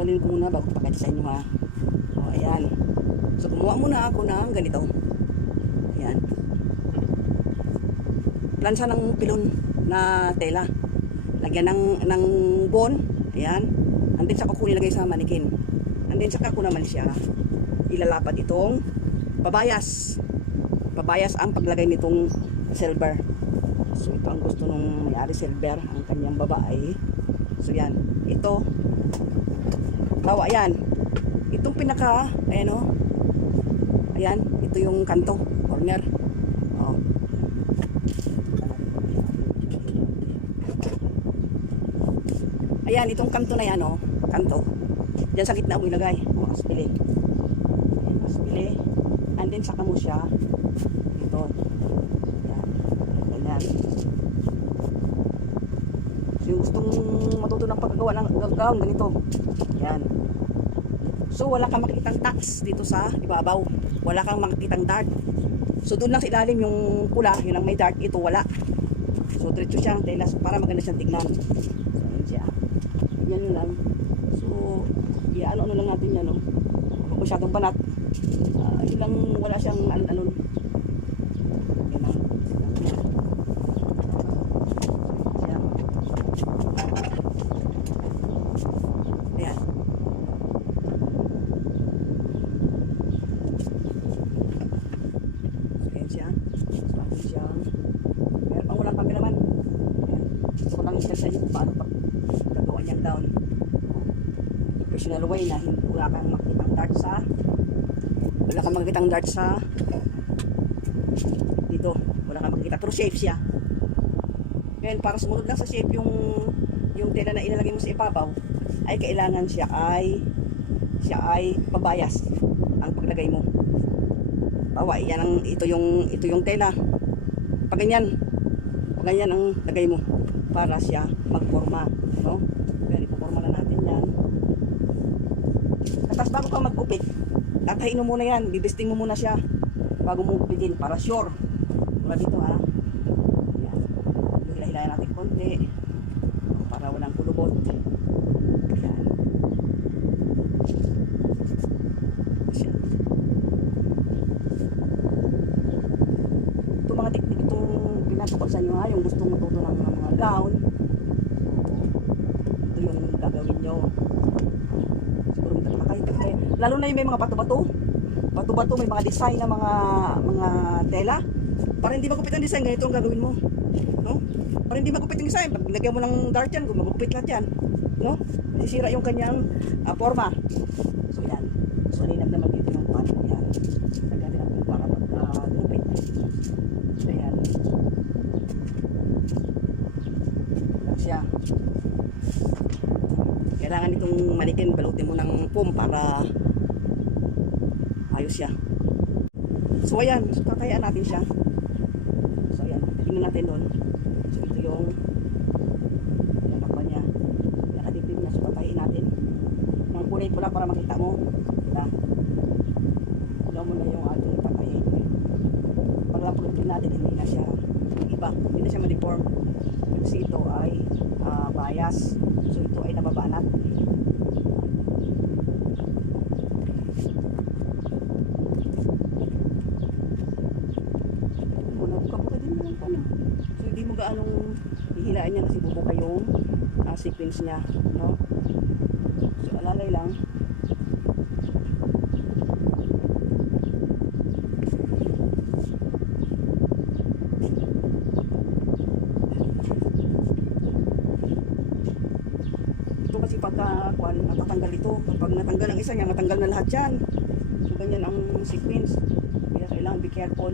tanggalin ko muna bago ipakita sa inyo ha. O, ayan. So, gumawa muna ako ng ganito. Ayan. Plansa ng pilon na tela. Lagyan ng bone. Ayan. And then saka ko nilagay sa manikin. And then saka ko naman siya ilalapad itong pabayas. Pabayas ang paglagay nitong silver. So, ito ang gusto nung may-ari, silver. Ang kanyang babae. So, yan. Ito. Bawa, yan. Itong pinaka, ayan o. Ayan. Ito yung kanto. Corner. O. Ayan. Itong kanto na yan o. Kanto. Diyan sa gitna mo ilagay. O, aspili. Ayan, aspili. And then, saka mo siya. Ito. Ayan. Ganyan. Yung gustong matuto ng paggawa ng gown, ganito. Yan. So, wala kang makikitang tax dito sa ibabaw. Wala kang makikitang dart. So, doon lang sa ilalim yung pula, yun ang may dart. Ito, wala. So, diretso siyang telas para maganda siyang tignan. So, yun siya. Yan yun lang. So, ano lang natin yan, no? Huwag masyadong banat. Ilang wala siyang alon-alon. Yan lang. Ayan. Ayan siya. Ayan siya. Meron pang walang cameraman. Ayan. Gusto ko lang i-share sa inyo kung paano pag gagawa niyang down. Professional way na wala kang makikitang dart sa dito. Wala kang makikita. Pero safe siya. Ngayon, para sumunod lang sa shape yung tela na ilalagay mo sa ibabaw, ay kailangan siya ay pabayas ang paglagay mo. Bawa, ito yung tela. Pag ganyan ang lagay mo para siya magporma, no? Pero ipoporma na natin yan. Tapos bago ka magupit, tatahin mo muna yan, bibesting mo muna siya bago mo gupitin para sure. Mula dito ha. Yan. Hilahilayan natin konti para walang kulubot. Yan. Siya. Ito mga teknik itong pinasok sa inyo ha, yung gustong matuto ng mga gown. Ito yung gagawin nyo. Siguro may tataka kayo. Lalo na yung may mga bato-bato, may mga design na mga tela. Para hindi magupit ang design, ganito ang gagawin mo. No? Para hindi magupit ang design, pag nilagyan mo ng dart yan, magupit lahat yan. No? Masisira yung kanyang forma. So yan. So alinag naman dito yung pan. Yan. Lagyan din ako para pagka-gupit. So yan. Lang siya. Kailangan itong manikin, balutin mo ng foam para ayos siya. So ayan, so tatayaan natin siya. So ayan, tingnan natin doon. So ito yung nakapa niya. Nakadipin niya, so tatayin natin. Ng kulay pula para makita mo. Diba? Pula mo na yung ating tatayin. Pag napulutin natin, hindi na siya iba. Hindi na siya ma-deform. Kasi ito ay bias. So ito ay nababanat. So hindi mo gaanong hihilain niya kasi bubuka yung sequence niya, no? So alalay lang. Ito kasi pagka natatanggal ito, kapag natanggal ang isa niya, matanggal na lahat yan. So ganyan ang sequence. Kaya kailangan be careful.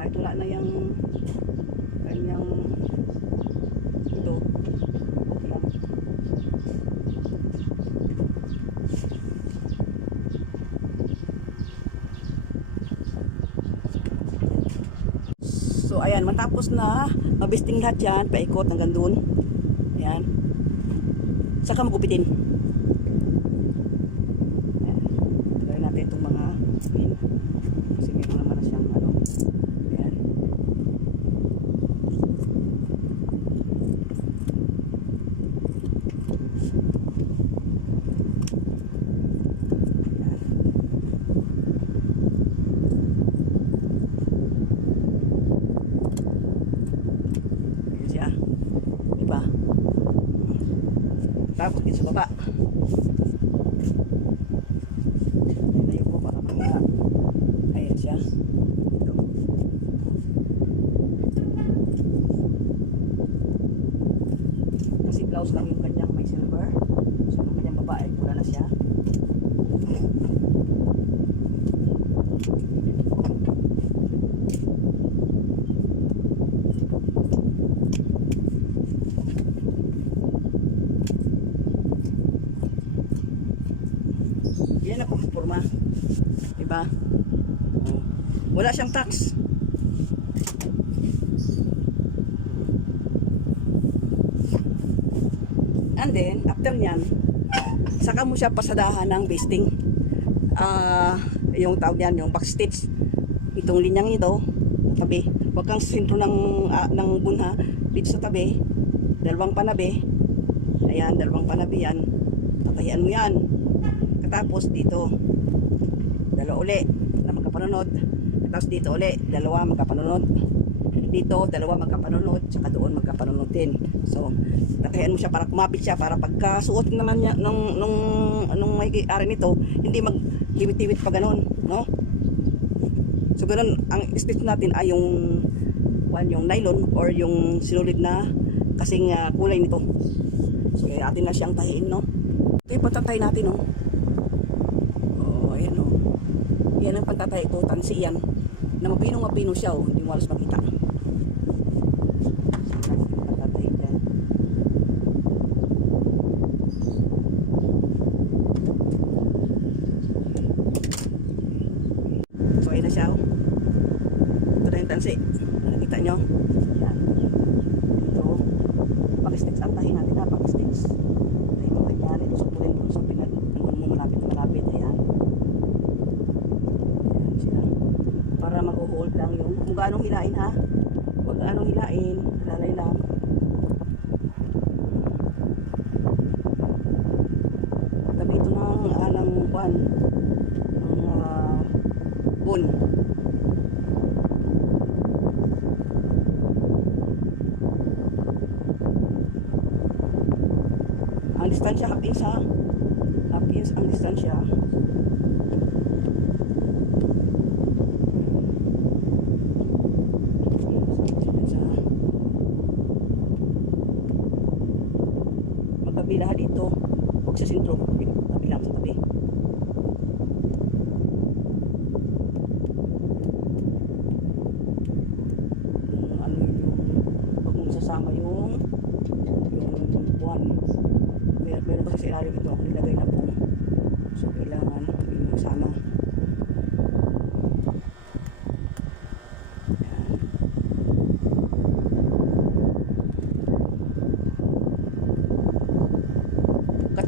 Kahit wala na yung kanyang ito, okay lang. Ayan, matapos na mabisting lahat yan, paikot hanggang doon. Ayan. Saka magupitin. Ayan. Tagayin natin itong mga pin. Kasi meron naman na siyang ano. Ayan. Diba? Tapos dito sa baba. Layo ko para makita. Ayan siya. Ito. Kasi blouse lang yung kanyang may silver. So yung kanyang babae, pula na siya. Yan ako forma. Diba? Wala siyang tax. And then, after nyan, saka mo siya pasadahan ng basting. Yung tawag yan, yung backstitch. Itong linyang ito, tabi. Huwag kang sentro ng bunha. Dito sa tabi, dalawang panabi. Ayan, dalawang panabi yan. Tatahian mo yan. Tapos dito, dalawa uli na magkapanunod. Tapos dito uli, dalawa magkapanunod. Dito, dalawa magkapanunod. Tsaka doon magkapanunod din. So, tatahian mo siya para kumapit siya. Para pagkasuot naman niya nung may ari nito, hindi maghiwit-hiwit pa ganun. No? So, ganun, ang stitch natin ay yung nylon or yung sinulid na kasing kulay nito. So, atin na siyang tahiin, no? Ito yung patatay natin, no? Yan ang pagtatay ko, tansi yan. Na mapino siya, oh. Hindi mo alas makita. Pagtatay yan. So, ayun na siya, oh. Ito na yung tansi. Nakita nyo? Yan. Ito. Pag-stitch ang tahin natin, ha? Pag-stitch. Tahin mo ganyan. Ito supurin mo. So, malapit. Ayan. Para mag-hold lang yung kung gaano hilain, ha. Huwag gaano hilain, lalay lang. Tabi ito ng alang buwan ng bun. Ang distansya half inch, ha. Half inch ang distansya. Lahat dito, huwag sa sentro, tabi lang sa tabi. Ano yung huwag mong sasama yung buwan. Meron kasi sa ilalim ito, ako nilagay na po. So kailangan yung sama.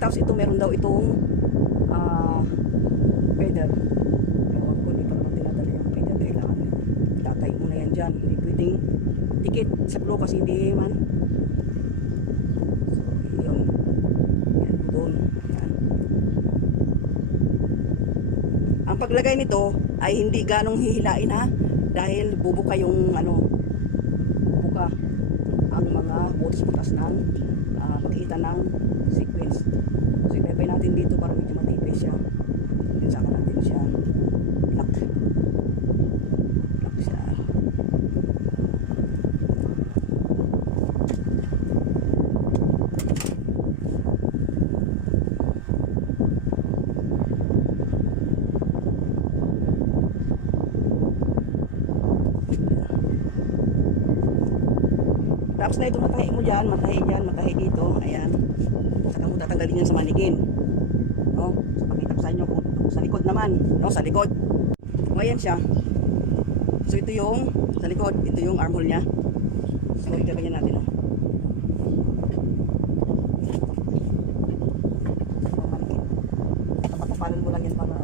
Tapos ito meron daw itong feather. Ewan ko, hindi pa naman tinadala yung feather. Kailangan tatay mo na yan dyan. Hindi pwedeng tikit sa flow kasi hindi man. So, yun. Yan, doon. Yan. Ang paglagay nito ay hindi ganong hihilain, ha. Dahil bubuka yung bubuka ang mga butas-butas ng makikita ng sequence. So, ipapay natin dito para medyo matipis siya. Then, saka natin siya lock siya. Tapos na itong matahi mo dyan, matahi dito, ayan. Saka mo tatanggalin yan sa manikin. No? So, pakita ko sa inyo kung sa likod naman. No? Sa likod. So, ayan siya. So, ito yung sa likod. Ito yung armhole niya. So, igaganyan natin, oh. Papapalan mo lang yan para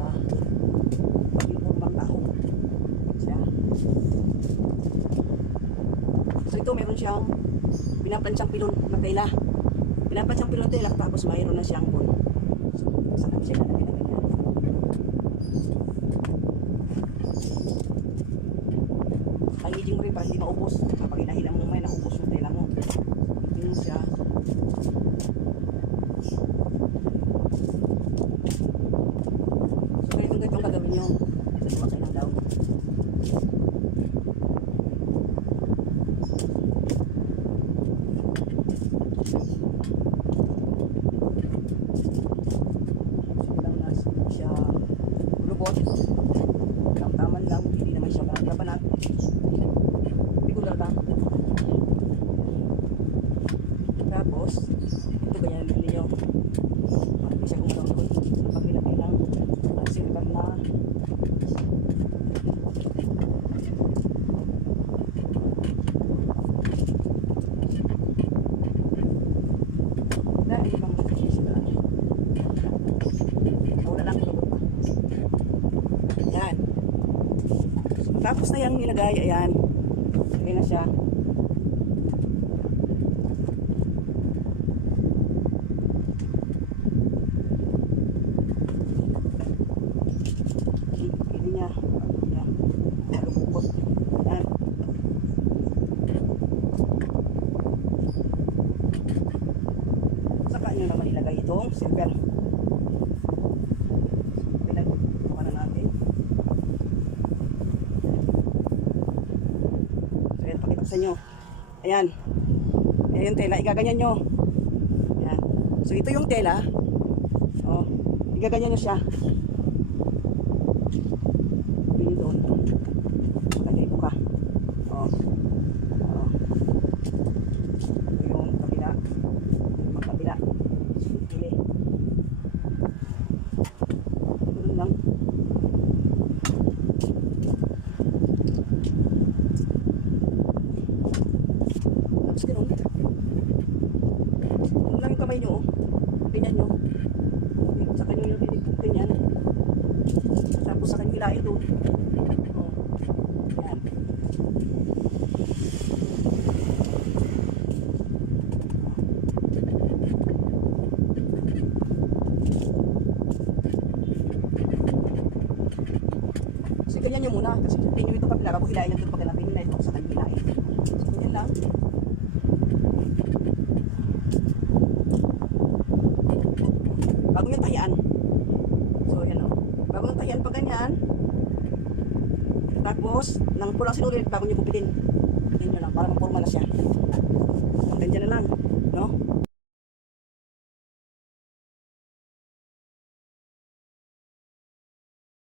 pag-informang tao. Siya. So, ito meron siyang pinapansyang pilon na tela. Pinapansyang pilon na tela, tapos mayroon na siyang bon. So, saan siya na ganyan. Pahiging mo rin para hindi maubos. Kapag inahilang mo may naubos yung tela mo. Ito yun siya. So, ganito ang gagawin nyo. Ito sumakay ng daw. So, lang na siya lubot. Tamtaman lang. Hindi naman siya banat. Regular lang. Tapos, ito ganyan naman ninyo. Hindi siya gumagawin doon. Napagilapin lang. Silver na. Dahil ibang mag-isip na lang. Wala lang ito pa. Yan. So, tapos na yung nilagay. Ayan. Lagay na siya. Hindi niya. Yan. Malubukot. Yan. Saka nyo naman ilagay itong silver. Pinagbuka na natin. So yan, pakita ko sa inyo. Ayan. Ayan yung tela. Igaganyan nyo. Ayan. So ito yung tela. Oh. Igaganyan nyo siya. Pili doon. Magagay ko ka. Oh. Oh. Ito yung kabila. Magkabila. So pili. Ganun lang. Tapos ganun. Ganun lang yung kamay nyo. Tingnan nyo. Sa kanyo yung titigpukin yan. Tapos sa kanyo hilahin doon. Oh. Yan. Kasi ganyan nyo muna. Kasi tingin nyo ito kapila. Bago hilahin nyo doon pag hanapin nyo ito sa kanyo hilahin. So ganyan lang. Bago yung tahian. So yan o. Bago yung tahian pa ganyan. Tapos, nang pulang sinulit, bago nyo gupitin. Ganyan nyo lang, para maporma na siya. So, ganyan na lang. No?